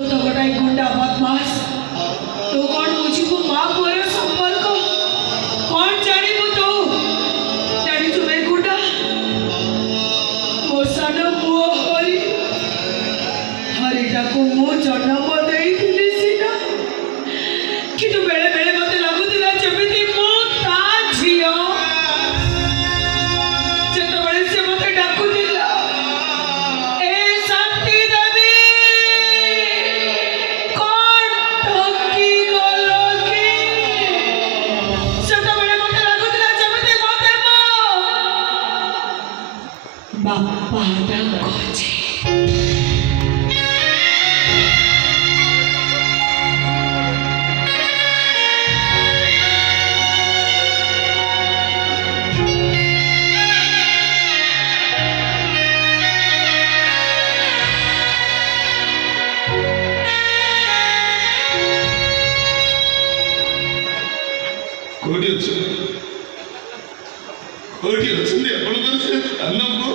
तो गोटाई गुंडा बदमाश तो कौन बुझिबु मां पुअर संपर्क कौन जानिबु तो जानि तुमे गुंडा मो सान पुओ हरि हरिटाकु मो जन्म देइथिली सिना किंतु बेले बेले मते लागुतिला जेमिति मो ता झियो जेतबेले से मते डाकुतिला ए शांति देवी कौन ठकी गलो की जेतबेले मते लागुतिला जेमिति मते मो बापा डाकुचे कोटी अच्छी अन्नमको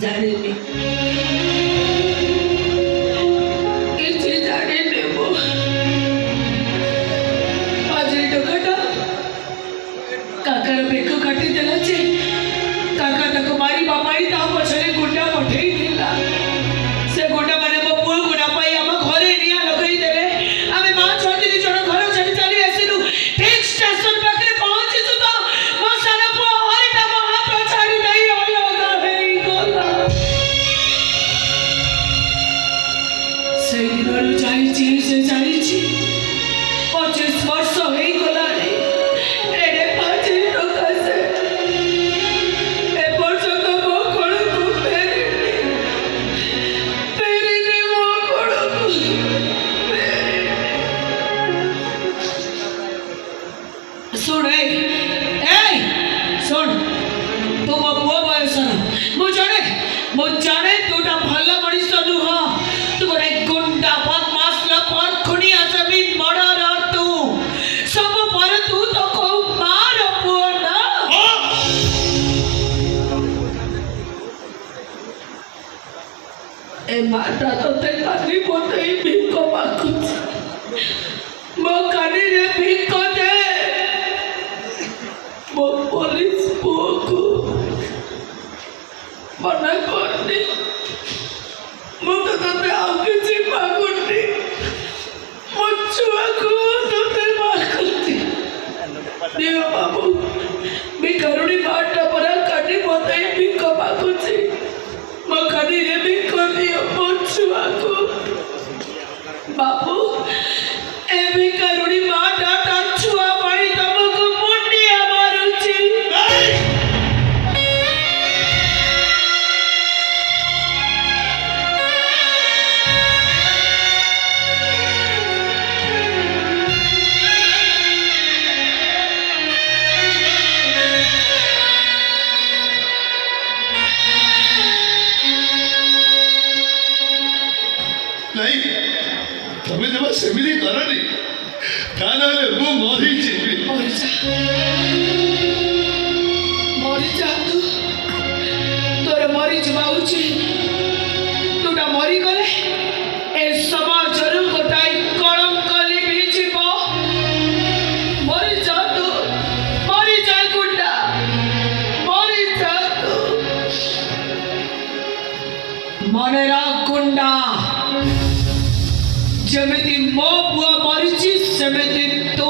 जाने किसी जाने ने वो आज टोकाटा काकर बेको काटी देला छे काका तक मारी बापाई ता पछरे गुंडा पठेई दिला से गुंडा माने मो पुओ गुंडा पाई हम घरे निया लगई देले आमे मा छोटी दी जण घर छडी चली आसिलु ठीक स्टेशन पाखरे पहुंचिसु तो मो सारा पुओ हरिटा मो हाथ छाडी देई अलगा हेई गला সেই দিনରୁ ଚାଲିଛି ସେ ଚାଲିଛି 25 ବର୍ଷ ହେଇଗଲାଣି ଏଡ଼େ ପାଚି ଟଙ୍କା ସେ ଏପର୍ଯ୍ୟନ୍ତ ମୋ କୋଳକୁ ଫେରିନି ମୋ କୋଳକୁ ଶୁଣ ଏଇ ଶୁଣ ତୁ ମୋ ପୁଅ ବୟସର ମୁଁ ଜାଣେ ତୁଟା ଭଲ ମଣିଷ ନୁହଁ तू गोटे गुंडा बदमाश लपर खुनी आसबी मर्डरर तू सब पर तू तो को मार पुओ ना ए माटा तो ते कानी बोते भिको माकु मो कानी रे भिको दे मो पुलिस पुओ को मना करनी ମୁଁ ତ ତତେ ଆଉ କିଛି ମାଗୁନି ମୋ ଛୁଆକୁ ତତେ ମାଗୁନି ଦେହ ବାବୁ ଭିକାରୁଣୀ ମାଟା ପରା କାଟି ମତେ ଭିକ ମାଗୁଛି ମୋ କାନିରେ ଭିକ ଦିଅ ମୋ ଛୁଆକୁ ବାବୁ ଏ ଭିକାରୁଣୀ ମାଟା ତା ଛୁଆ ପାଇଁ ତମକୁ ମୁଣ୍ଡିଆ ମାରୁଛି नहीं तुम्हें जब सेमिति करनी ताना मु मरी जीवी मरीजा तू तोर मरी जा तूटा मरी गले ए समाजर गोटाई कलंक लिभिजिब मरीजा तू मरीजा गुंडा मरीजा तू मनेरा गुंडा जेमिति मो पुआ मरीची सेमिति तू